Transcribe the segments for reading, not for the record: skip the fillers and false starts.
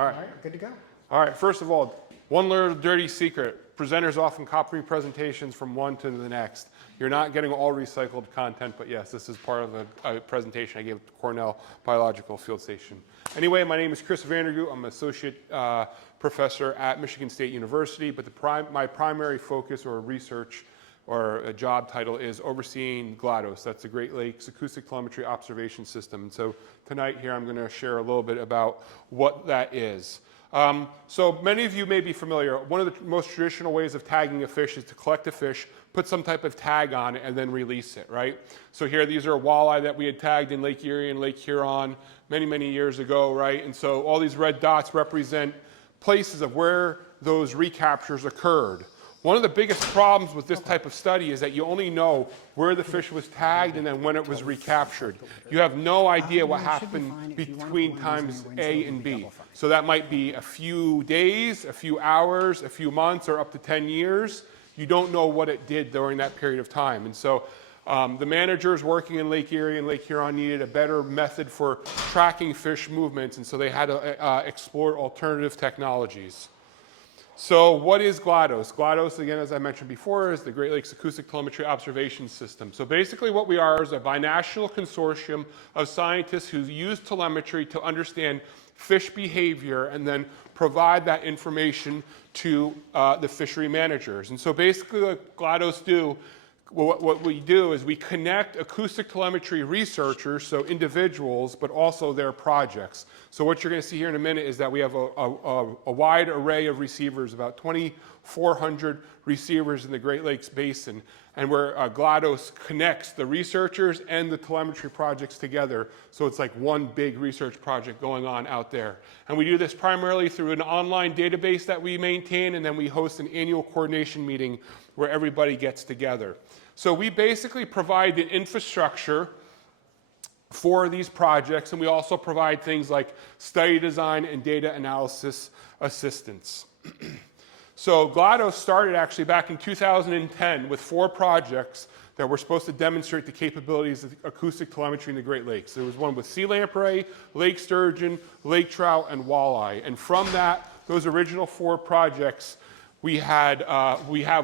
All right. All right, good to go. All right, first of all, one little dirty secret. Presenters often copy presentations from one to the next. You're not getting all recycled content, but yes, this is part of a presentation I gave at Cornell Biological Field Station. Anyway, my name is Chris Vandergoot. I'm an associate professor at Michigan State University, but my primary focus or research or a job title is overseeing GLATOS. That's the Great Lakes Acoustic Telemetry Observation System. And so tonight here I'm going to share a little bit about what that is. So many of you may be familiar. One of the most traditional ways of tagging a fish is to collect a fish, put some type of tag on it, and then release it, right? So here, these are walleye that we had tagged in Lake Erie and Lake Huron many, many years ago, right? And so all these red dots represent places of where those recaptures occurred. One of the biggest problems with this type of study is that you only know where the fish was tagged and then when it was recaptured. You have no idea what happened between times A and B. So that might be a few days, a few hours, a few months, or up to 10 years. You don't know what it did during that period of time. And so the managers working in Lake Erie and Lake Huron needed a better method for tracking fish movements, and so they had to explore alternative technologies. So what is GLATOS? GLATOS, again, as I mentioned before, is the Great Lakes Acoustic Telemetry Observation System. So basically what we are is a binational consortium of scientists who use telemetry to understand fish behavior and then provide that information to the fishery managers. And so basically what GLATOS do, what we do is we connect acoustic telemetry researchers, so individuals, but also their projects. So what you're going to see here in a minute is that we have a wide array of receivers, about 2,400 receivers in the Great Lakes Basin, and where GLATOS connects the researchers and the telemetry projects together. So it's like one big research project going on out there. And we do this primarily through an online database that we maintain, and then we host an annual coordination meeting where everybody gets together. So we basically provide the infrastructure for these projects, and we also provide things like study design and data analysis assistance. So GLATOS started actually back in 2010 with 4 projects that were supposed to demonstrate the capabilities of acoustic telemetry in the Great Lakes. There was one with sea lamprey, lake sturgeon, lake trout, and walleye. And from those original 4 projects, we have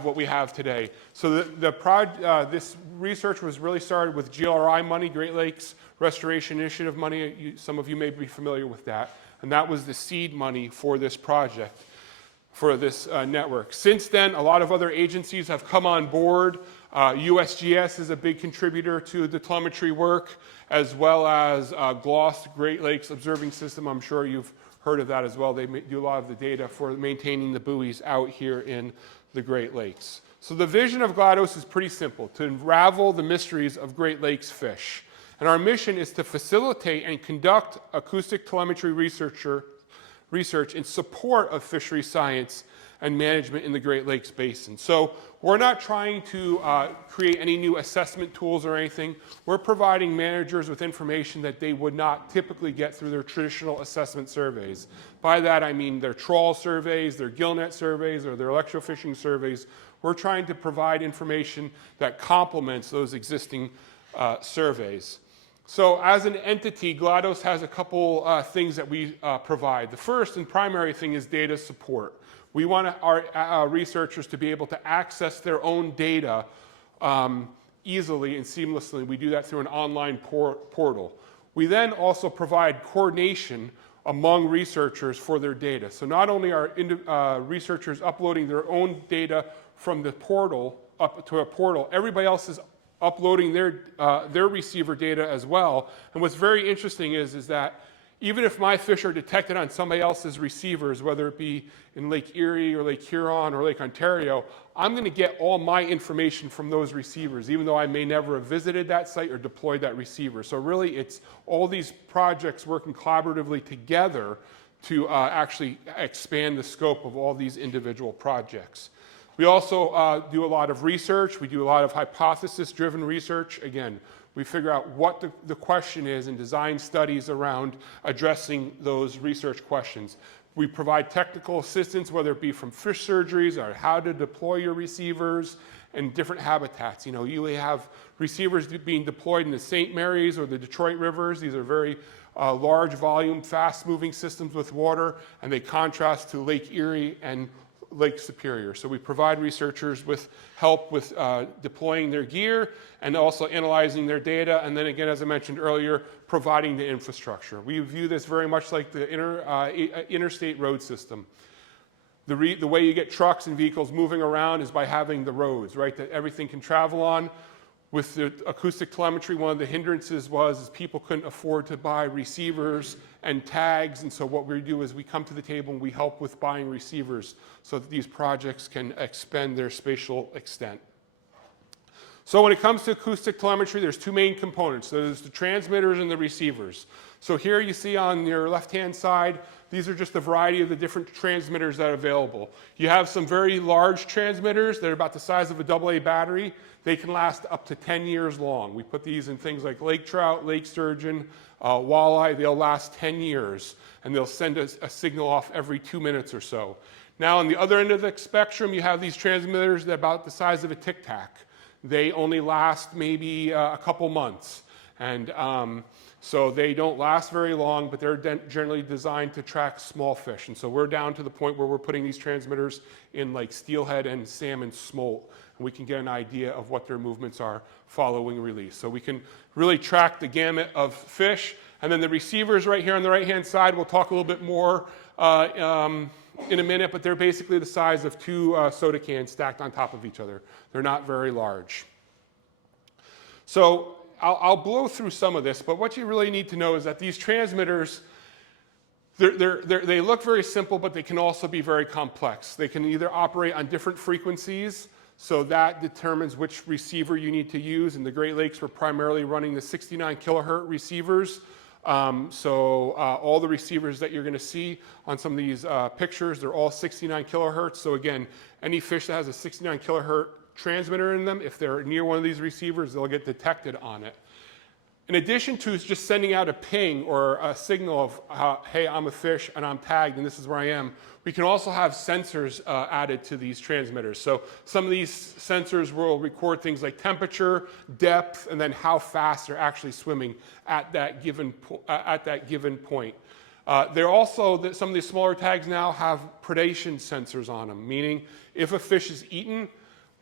what we have today. So this research was really started with GLRI money, Great Lakes Restoration Initiative money. Some of you may be familiar with that. And that was the seed money for this project, for this network. Since then, a lot of other agencies have come on board. USGS is a big contributor to the telemetry work, as well as GLOS, Great Lakes Observing System. I'm sure you've heard of that as well. They do a lot of the data for maintaining the buoys out here in the Great Lakes. So the vision of GLATOS is pretty simple: to unravel the mysteries of Great Lakes fish. And our mission is to facilitate and conduct acoustic telemetry research in support of fishery science and management in the Great Lakes Basin. So we're not trying to create any new assessment tools or anything. We're providing managers with information that they would not typically get through their traditional assessment surveys. By that I mean their trawl surveys, their gillnet surveys, or their electrofishing surveys. We're trying to provide information that complements those existing surveys. So as an entity, GLATOS has a couple things that we provide. The first and primary thing is data support. We want our researchers to be able to access their own data easily and seamlessly. We do that through an online portal. We then also provide coordination among researchers for their data. So not only are researchers uploading their own data from the portal up to a portal, everybody else is uploading their receiver data as well. And what's very interesting is that even if my fish are detected on somebody else's receivers, whether it be in Lake Erie or Lake Huron or Lake Ontario, I'm going to get all my information from those receivers, even though I may never have visited that site or deployed that receiver. So really, it's all these projects working collaboratively together to actually expand the scope of all these individual projects. We also do a lot of research. We do a lot of hypothesis-driven research. Again, we figure out what the question is and design studies around addressing those research questions. We provide technical assistance, whether it be from fish surgeries or how to deploy your receivers in different habitats. You have receivers being deployed in the St. Mary's or the Detroit rivers. These are very large volume, fast-moving systems with water, and they contrast to Lake Erie and Lake Superior. So we provide researchers with help with deploying their gear and also analyzing their data, and then again, as I mentioned earlier, providing the infrastructure. We view this very much like the interstate road system. The way you get trucks and vehicles moving around is by having the roads, right, that everything can travel on. With the acoustic telemetry, one of the hindrances was people couldn't afford to buy receivers and tags, and so what we do is we come to the table and we help with buying receivers so that these projects can expand their spatial extent. So when it comes to acoustic telemetry, there's two main components. There's the transmitters and the receivers. So here you see on your left-hand side, these are just a variety of the different transmitters that are available. You have some very large transmitters that are about the size of a AA battery. They can last up to 10 years long. We put these in things like lake trout, lake sturgeon, walleye. They'll last 10 years, and they'll send us a signal off every 2 minutes or so. Now, on the other end of the spectrum, you have these transmitters that are about the size of a Tic Tac. They only last maybe a couple months, and so they don't last very long, but they're generally designed to track small fish. And so we're down to the point where we're putting these transmitters in like steelhead and salmon smolt, and we can get an idea of what their movements are following release. So we can really track the gamut of fish. And then the receivers right here on the right-hand side, we'll talk a little bit more in a minute, but they're basically the size of two soda cans stacked on top of each other. They're not very large. So I'll blow through some of this, but what you really need to know is that these transmitters, they look very simple, but they can also be very complex. They can either operate on different frequencies, so that determines which receiver you need to use. In the Great Lakes, we're primarily running the 69 kilohertz receivers. All the receivers that you're going to see on some of these pictures, they're all 69 kilohertz. So again, any fish that has a 69 kilohertz transmitter in them, if they're near one of these receivers, they'll get detected on it. In addition to just sending out a ping or a signal of, hey, I'm a fish and I'm tagged and this is where I am, we can also have sensors added to these transmitters. So some of these sensors will record things like temperature, depth, and then how fast they're actually swimming at that given point. They're also, some of these smaller tags now have predation sensors on them, meaning if a fish is eaten,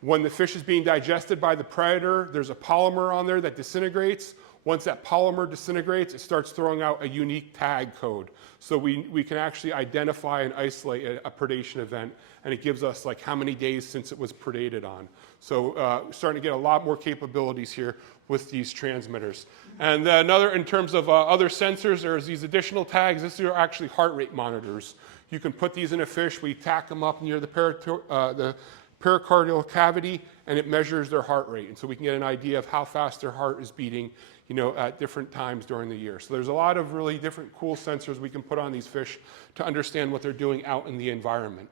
when the fish is being digested by the predator, there's a polymer on there that disintegrates. Once that polymer disintegrates, it starts throwing out a unique tag code. So we can actually identify and isolate a predation event, and it gives us like how many days since it was predated on. So starting to get a lot more capabilities here with these transmitters. And another, in terms of other sensors, there's these additional tags. These are actually heart rate monitors. You can put these in a fish. We tack them up near the pericardial cavity, and it measures their heart rate. And so we can get an idea of how fast their heart is beating, at different times during the year. So there's a lot of really different cool sensors we can put on these fish to understand what they're doing out in the environment.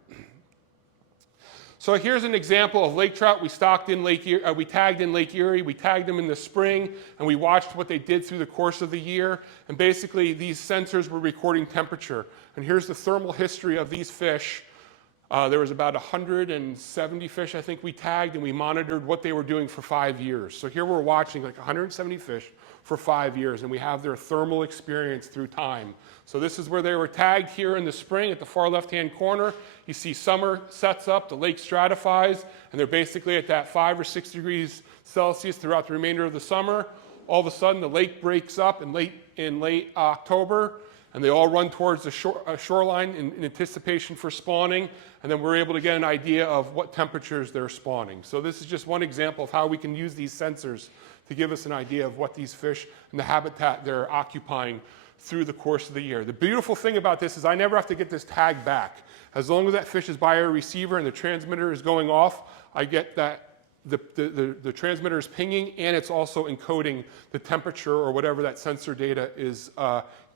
So here's an example of lake trout we tagged in Lake Erie. We tagged them in the spring, and we watched what they did through the course of the year. And basically, these sensors were recording temperature. And here's the thermal history of these fish. There was about 170 fish, I think, we tagged, and we monitored what they were doing for 5 years. So here we're watching like 170 fish for 5 years, and we have their thermal experience through time. So this is where they were tagged here in the spring at the far left-hand corner. You see summer sets up, the lake stratifies, and they're basically at that 5 or 6 degrees Celsius throughout the remainder of the summer. All of a sudden, the lake breaks up in late October, and they all run towards the shoreline in anticipation for spawning, and then we're able to get an idea of what temperatures they're spawning. So this is just one example of how we can use these sensors to give us an idea of what these fish and the habitat they're occupying through the course of the year. The beautiful thing about this is I never have to get this tag back. As long as that fish is by a receiver and the transmitter is going off, I get that the transmitter is pinging, and it's also encoding the temperature or whatever that sensor data is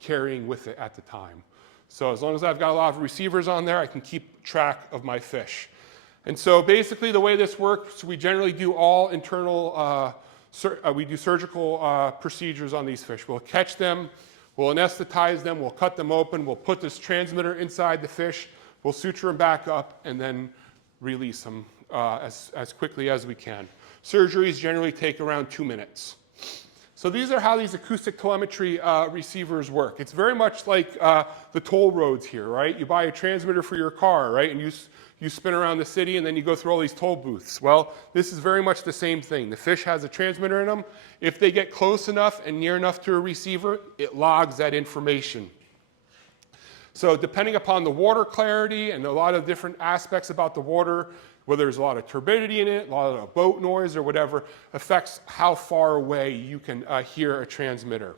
carrying with it at the time. So as long as I've got a lot of receivers on there, I can keep track of my fish. And so basically the way this works, we generally do all internal, we do surgical procedures on these fish. We'll catch them, we'll anesthetize them, we'll cut them open, we'll put this transmitter inside the fish, we'll suture them back up, and then release them as quickly as we can. Surgeries generally take around 2 minutes. So these are how these acoustic telemetry receivers work. It's very much like the toll roads here, right? You buy a transmitter for your car, right? And you spin around the city and then you go through all these toll booths. Well, this is very much the same thing. The fish has a transmitter in them. If they get close enough and near enough to a receiver, it logs that information. So depending upon the water clarity and a lot of different aspects about the water, whether there's a lot of turbidity in it, a lot of boat noise or whatever, affects how far away you can hear a transmitter.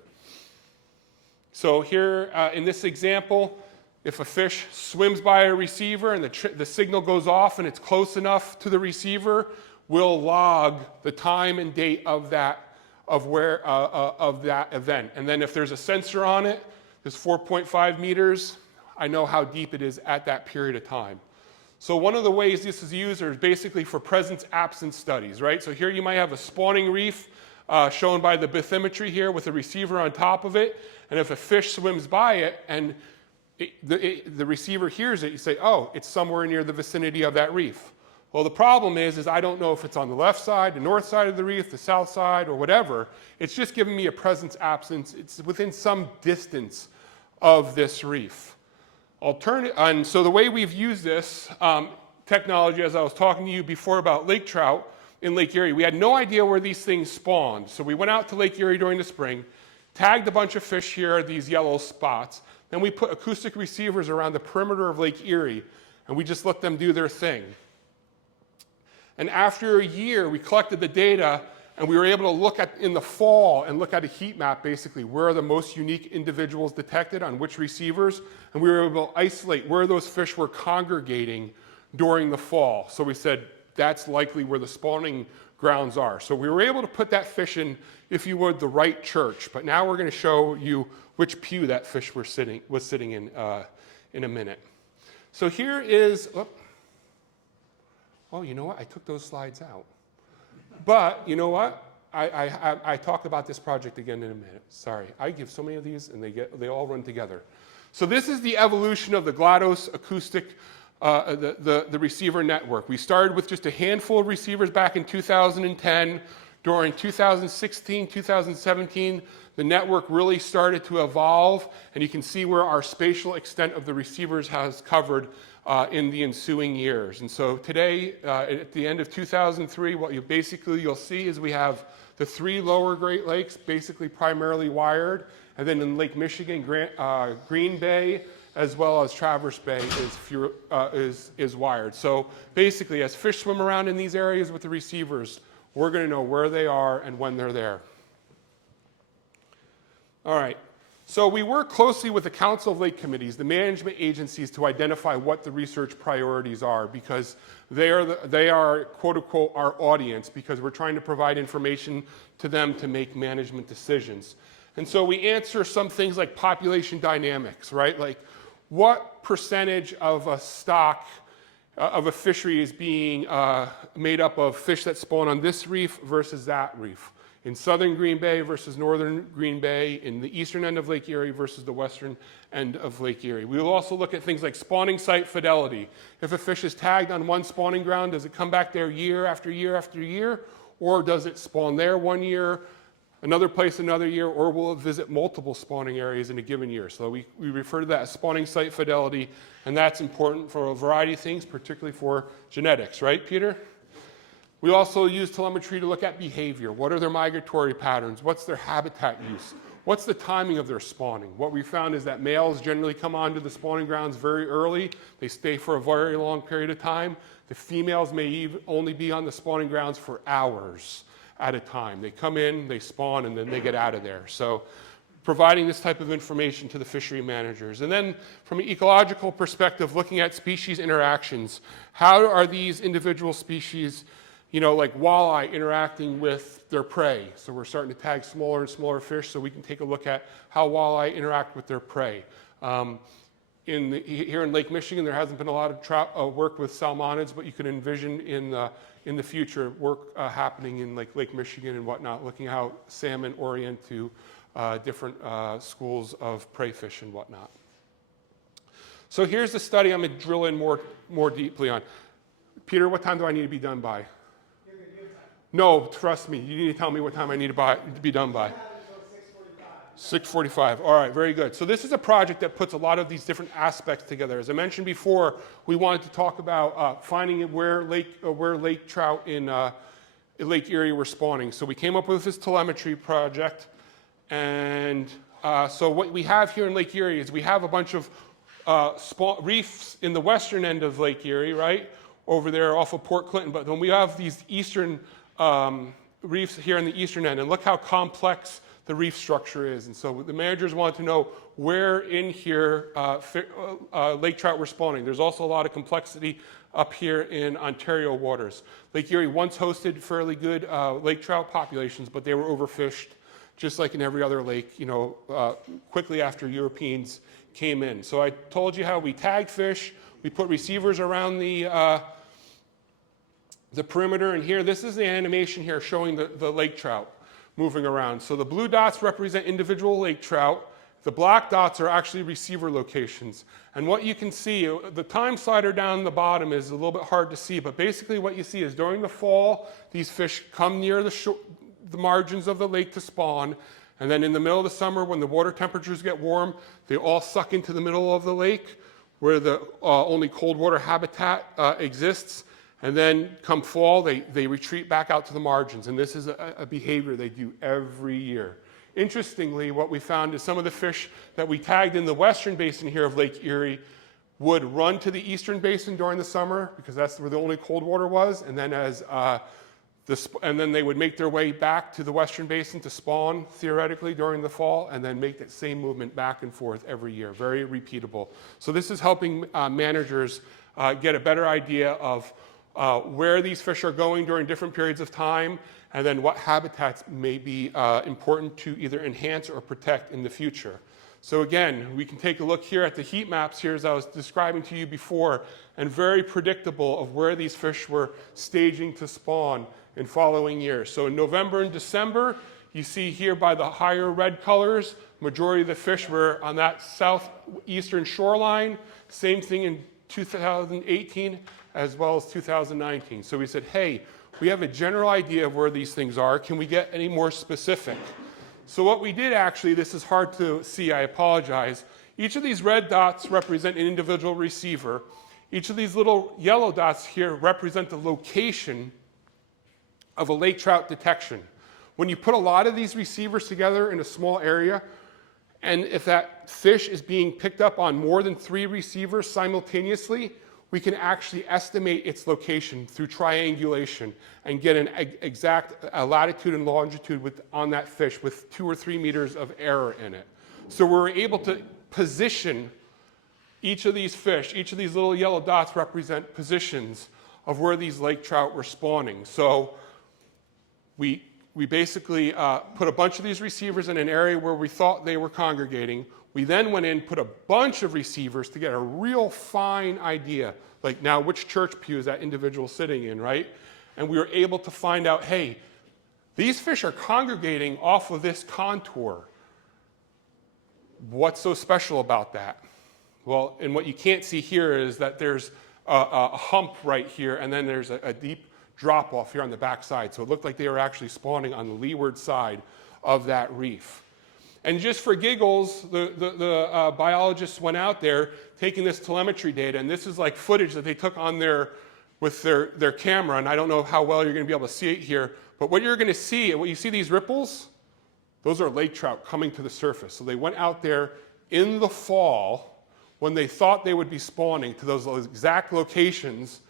So here in this example, if a fish swims by a receiver and the signal goes off and it's close enough to the receiver, we'll log the time and date of that event. And then if there's a sensor on it, there's 4.5 meters, I know how deep it is at that period of time. So one of the ways this is used is basically for presence-absence studies, right? So here you might have a spawning reef shown by the bathymetry here with a receiver on top of it. And if a fish swims by it and the receiver hears it, you say, oh, it's somewhere near the vicinity of that reef. Well, the problem is I don't know if it's on the left side, the north side of the reef, the south side, or whatever. It's just giving me a presence-absence. It's within some distance of this reef. And so the way we've used this technology, as I was talking to you before about lake trout in Lake Erie, we had no idea where these things spawned. So we went out to Lake Erie during the spring, tagged a bunch of fish here, these yellow spots. Then we put acoustic receivers around the perimeter of Lake Erie, and we just let them do their thing. And after a year, we collected the data, and we were able to look at, in the fall, and look at a heat map, basically, where are the most unique individuals detected on which receivers, and we were able to isolate where those fish were congregating during the fall. So we said, that's likely where the spawning grounds are. So we were able to put that fish in, if you would, the right church. But now we're going to show you which pew that fish was sitting in a minute. So here is, oh, you know what? I took those slides out. But you know what? I talk about this project again in a minute. Sorry, I give so many of these, and they all run together. So this is the evolution of the GLATOS acoustic, the receiver network. We started with just a handful of receivers back in 2010. During 2016, 2017, the network really started to evolve, and you can see where our spatial extent of the receivers has covered in the ensuing years. And so today, at the end of 2003, what you'll see is we have the 3 lower Great Lakes basically primarily wired, and then in Lake Michigan, Green Bay, as well as Traverse Bay is wired. So basically, as fish swim around in these areas with the receivers, we're going to know where they are and when they're there. All right. So we work closely with the Council of Lake Committees, the management agencies, to identify what the research priorities are, because they are quote unquote our audience, because we're trying to provide information to them to make management decisions. And so we answer some things like population dynamics, right? Like what percentage of a stock of a fishery is being made up of fish that spawn on this reef versus that reef? In southern Green Bay versus northern Green Bay, in the eastern end of Lake Erie versus the western end of Lake Erie. We will also look at things like spawning site fidelity. If a fish is tagged on one spawning ground, does it come back there year after year after year? Or does it spawn there one year, another place another year, or will it visit multiple spawning areas in a given year? So we refer to that as spawning site fidelity, and that's important for a variety of things, particularly for genetics, right, Peter? We also use telemetry to look at behavior. What are their migratory patterns? What's their habitat use? What's the timing of their spawning? What we found is that males generally come onto the spawning grounds very early. They stay for a very long period of time. The females may only be on the spawning grounds for hours at a time. They come in, they spawn, and then they get out of there. So providing this type of information to the fishery managers. And then from an ecological perspective, looking at species interactions. How are these individual species, like walleye interacting with their prey? So we're starting to tag smaller and smaller fish so we can take a look at how walleye interact with their prey. Here in Lake Michigan, there hasn't been a lot of work with salmonids, but you can envision in the future work happening in Lake Michigan and whatnot, looking at how salmon orient to different schools of prey fish and whatnot. So here's the study I'm going to drill in more deeply on. Peter, what time do I need to be done by? No, trust me. You need to tell me what time I need to be done by. 6:45. All right, very good. So this is a project that puts a lot of these different aspects together. As I mentioned before, we wanted to talk about finding where lake trout in Lake Erie were spawning. So we came up with this telemetry project, and so what we have here in Lake Erie is we have a bunch of reefs in the western end of Lake Erie, right, over there off of Port Clinton. But then we have these eastern reefs here in the eastern end, and look how complex the reef structure is. And so the managers wanted to know where in here lake trout were spawning. There's also a lot of complexity up here in Ontario waters. Lake Erie once hosted fairly good lake trout populations, but they were overfished, just like in every other lake, quickly after Europeans came in. So I told you how we tag fish. We put receivers around the perimeter, and here, this is the animation here showing the lake trout moving around. So the blue dots represent individual lake trout. The black dots are actually receiver locations. And what you can see, the time slider down the bottom is a little bit hard to see, but basically what you see is during the fall, these fish come near the margins of the lake to spawn, and then in the middle of the summer, when the water temperatures get warm, they all suck into the middle of the lake where the only cold water habitat exists. And then come fall, they retreat back out to the margins. And this is a behavior they do every year. Interestingly, what we found is some of the fish that we tagged in the western basin here of Lake Erie would run to the eastern basin during the summer because that's where the only cold water was. And then then they would make their way back to the western basin to spawn, theoretically, during the fall, and then make that same movement back and forth every year. Very repeatable. So this is helping managers get a better idea of where these fish are going during different periods of time, and then what habitats may be important to either enhance or protect in the future. So again, we can take a look here at the heat maps here as I was describing to you before, and very predictable of where these fish were staging to spawn in following years. So in November and December, you see here by the higher red colors, majority of the fish were on that southeastern shoreline. Same thing in 2018 as well as 2019. So we said, hey, we have a general idea of where these things are. Can we get any more specific? So what we did actually, this is hard to see, I apologize. Each of these red dots represent an individual receiver. Each of these little yellow dots here represent the location of a lake trout detection. When you put a lot of these receivers together in a small area, and if that fish is being picked up on more than 3 receivers simultaneously, we can actually estimate its location through triangulation and get an exact latitude and longitude on that fish with 2 or 3 meters of error in it. So we're able to position each of these fish. Each of these little yellow dots represent positions of where these lake trout were spawning. So we basically put a bunch of these receivers in an area where we thought they were congregating. We then went in, put a bunch of receivers to get a real fine idea, like now which church pew is that individual sitting in, right? And we were able to find out, hey, these fish are congregating off of this contour. What's so special about that? Well, and what you can't see here is that there's a hump right here, and then there's a deep drop off here on the back side. So it looked like they were actually spawning on the leeward side of that reef. And just for giggles, the biologists went out there taking this telemetry data, and this is like footage that they took on with their camera, and I don't know how well you're going to be able to see it here, but what you're going to see, what you see these ripples, those are lake trout coming to the surface. So they went out there in the fall when they thought they would be spawning to those exact locations,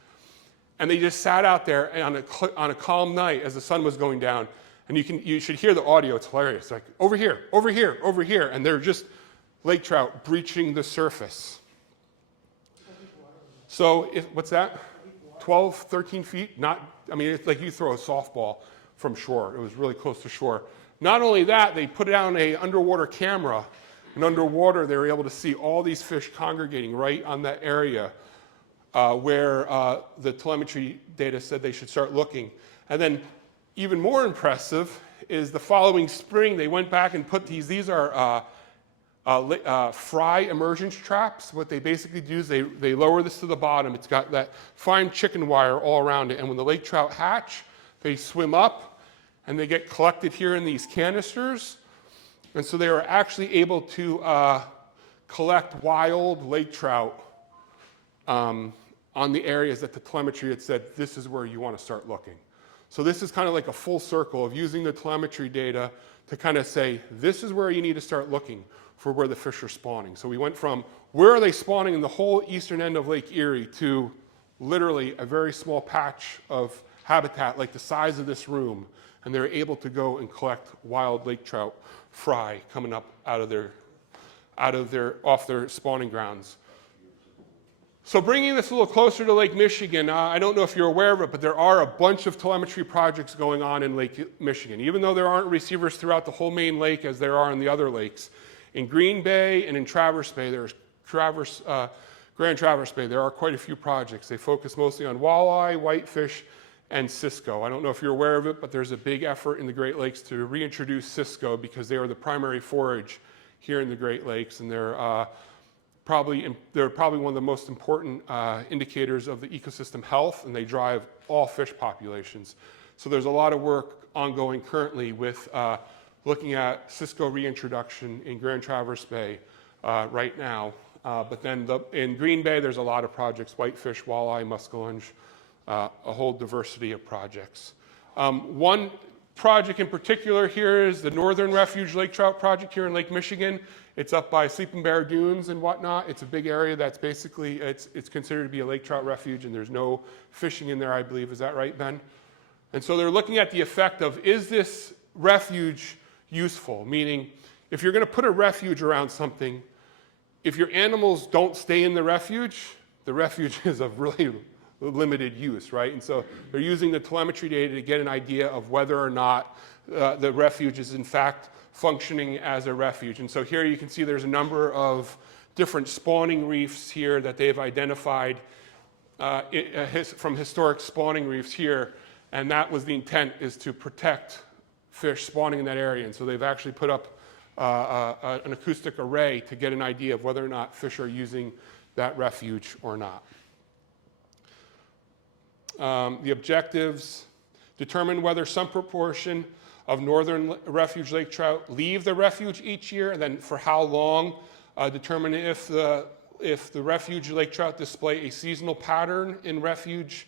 and they just sat out there on a calm night as the sun was going down. And you should hear the audio, it's hilarious. It's like, over here, over here, over here. And they're just lake trout breaching the surface. So, what's that? 12, 13 feet? It's like you throw a softball from shore. It was really close to shore. Not only that, they put down an underwater camera. And underwater, they were able to see all these fish congregating right on that area where the telemetry data said they should start looking. And then even more impressive is the following spring, they went back and put these are fry immersion traps. What they basically do is they lower this to the bottom. It's got that fine chicken wire all around it. And when the lake trout hatch, they swim up and they get collected here in these canisters. And so they were actually able to collect wild lake trout on the areas that the telemetry had said, this is where you want to start looking. So this is kind of like a full circle of using the telemetry data to kind of say, this is where you need to start looking for where the fish are spawning. So we went from where are they spawning in the whole eastern end of Lake Erie to literally a very small patch of habitat like the size of this room, and they're able to go and collect wild lake trout fry coming up off their spawning grounds. So bringing this a little closer to Lake Michigan, I don't know if you're aware of it, but there are a bunch of telemetry projects going on in Lake Michigan. Even though there aren't receivers throughout the whole main lake as there are in the other lakes, in Green Bay and in Traverse Bay, Grand Traverse Bay, there are quite a few projects. They focus mostly on walleye, whitefish, and Cisco. I don't know if you're aware of it, but there's a big effort in the Great Lakes to reintroduce Cisco because they are the primary forage here in the Great Lakes, and they're probably one of the most important indicators of the ecosystem health, and they drive all fish populations. So there's a lot of work ongoing currently with looking at Cisco reintroduction in Grand Traverse Bay right now. But then in Green Bay, there's a lot of projects, whitefish, walleye, muskellunge, a whole diversity of projects. One project in particular here is the Northern Refuge Lake Trout Project here in Lake Michigan. It's up by Sleeping Bear Dunes and whatnot. It's a big area that's basically, it's considered to be a lake trout refuge, and there's no fishing in there, I believe. Is that right, Ben? And so they're looking at the effect of, is this refuge useful? Meaning, if you're going to put a refuge around something, if your animals don't stay in the refuge is of really limited use, right? And so they're using the telemetry data to get an idea of whether or not the refuge is in fact functioning as a refuge. And so here you can see there's a number of different spawning reefs here that they've identified from historic spawning reefs here, and that was the intent, is to protect fish spawning in that area. And so they've actually put up an acoustic array to get an idea of whether or not fish are using that refuge or not. The objectives: determine whether some proportion of northern refuge lake trout leave the refuge each year, and then for how long. Determine if the refuge lake trout display a seasonal pattern in refuge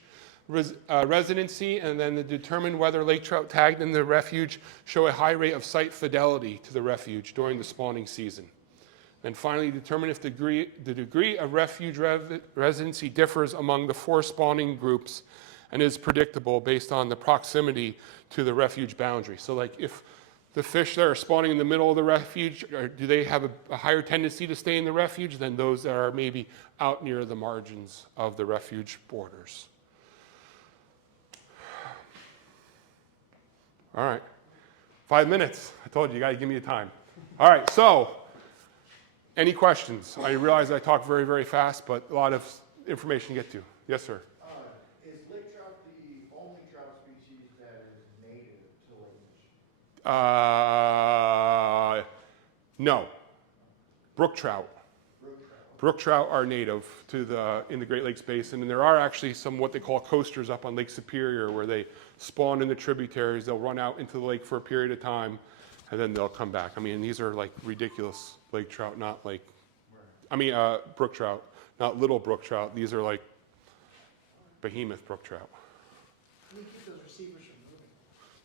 residency, and then to determine whether lake trout tagged in the refuge show a high rate of site fidelity to the refuge during the spawning season. And finally, determine if the degree of refuge residency differs among the 4 spawning groups and is predictable based on the proximity to the refuge boundary. So like if the fish that are spawning in the middle of the refuge, do they have a higher tendency to stay in the refuge than those that are maybe out near the margins of the refuge borders? All right, 5 minutes. I told you, you got to give me a time. All right, so any questions? I realize I talk very, very fast, but a lot of information to get to. Yes, sir. Is lake trout the only trout species that is native to Lake Michigan? No. Brook trout. Brook trout are native to in the Great Lakes Basin, and there are actually some what they call coasters up on Lake Superior where they spawn in the tributaries. They'll run out into the lake for a period of time, and then they'll come back. I mean, these are like ridiculous lake trout, not like, brook trout, not little brook trout. These are like behemoth brook trout. How do you keep those receivers from moving?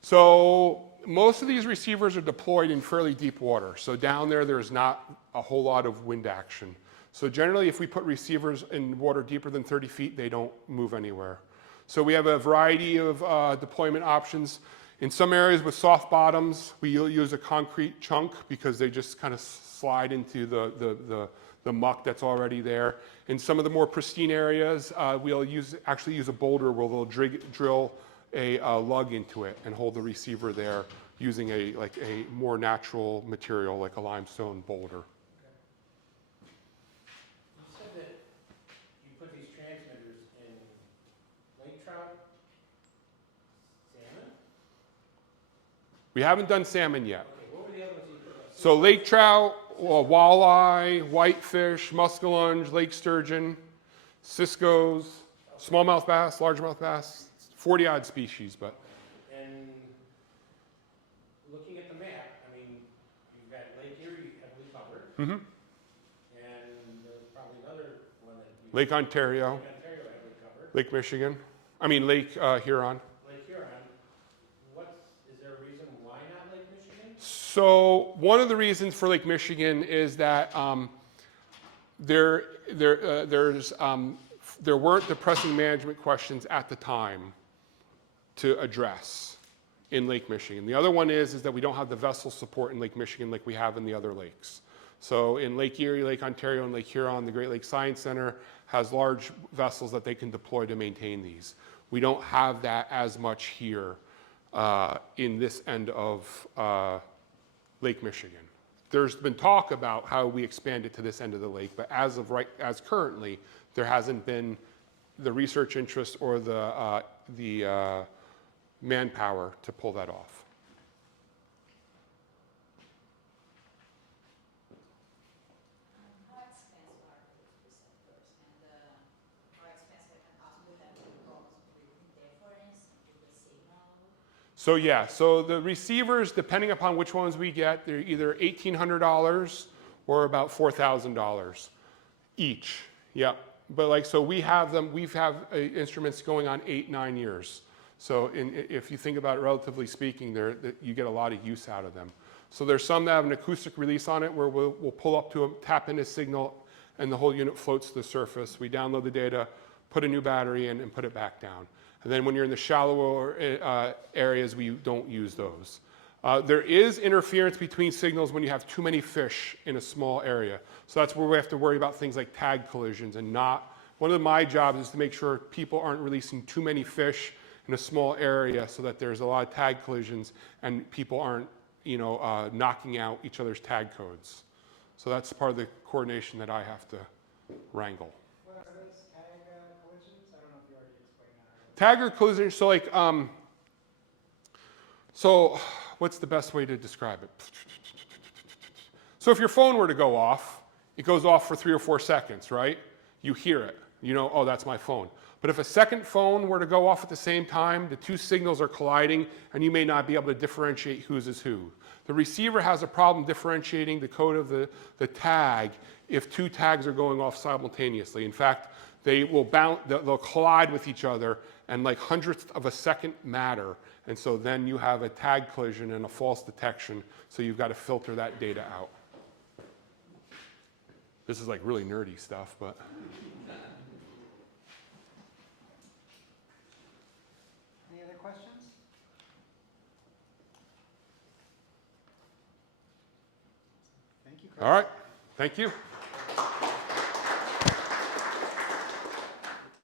So most of these receivers are deployed in fairly deep water. So down there's not a whole lot of wind action. So generally, if we put receivers in water deeper than 30 feet, they don't move anywhere. So we have a variety of deployment options. In some areas with soft bottoms, we'll use a concrete chunk because they just kind of slide into the muck that's already there. In some of the more pristine areas, we'll actually use a boulder where we'll drill a lug into it and hold the receiver there using a more natural material like a limestone boulder. We haven't done salmon yet. Okay, what were the other ones you put up? So lake trout, walleye, whitefish, muskellunge, lake sturgeon, ciscos, smallmouth bass, largemouth bass, 40-odd species. But and looking at the map, I mean, you've got Mm-hmm. And there was probably another one that you. Lake Ontario, Lake Ontario haven't covered. Lake Michigan. I mean, Lake Huron. Lake Huron. Is there a reason why not Lake Michigan? So one of the reasons for Lake Michigan is that there weren't the pressing management questions at the time to address in Lake Michigan. The other one is that we don't have the vessel support in Lake Michigan like we have in the other lakes. So in Lake Erie, Lake Ontario, and Lake Huron, the Great Lakes Science Center has large vessels that they can deploy to maintain these. We don't have that as much here in this end of Lake Michigan. There's been talk about how we expand it to this end of the lake, but as currently, there hasn't been the research interest or the manpower to pull that off. How expensive are those receptors, and how expensive and also do have problems with interference with the signal? So yeah, so the receivers, depending upon which ones we get, they're either $1,800 or about $4,000 each. Yeah, but like, so we have them, instruments going on 8-9 years. So if you think about it, relatively speaking, you get a lot of use out of them. So there's some that have an acoustic release on it where we'll pull up to a tap in a signal and the whole unit floats to the surface. We download the data, put a new battery in, and put it back down. And then when you're in the shallower areas, we don't use those. There is interference between signals when you have too many fish in a small area. So that's where we have to worry about things like tag collisions and not. One of my jobs is to make sure people aren't releasing too many fish in a small area so that there's a lot of tag collisions and people aren't, knocking out each other's tag codes. So that's part of the coordination that I have to wrangle. What are those tag collisions? I don't know if you already explained that. Tag or collision, so like, so what's the best way to describe it? So if your phone were to go off, it goes off for 3 or 4 seconds, right? You hear it, oh, that's my phone. But if a second phone were to go off at the same time, the two signals are colliding and you may not be able to differentiate whose is who. The receiver has a problem differentiating the code of the tag if 2 tags are going off simultaneously. In fact, they'll collide with each other and like hundredths of a second matter. And so then you have a tag collision and a false detection. So you've got to filter that data out. This is like really nerdy stuff, but. Any other questions? Thank you, Chris. All right. Thank you.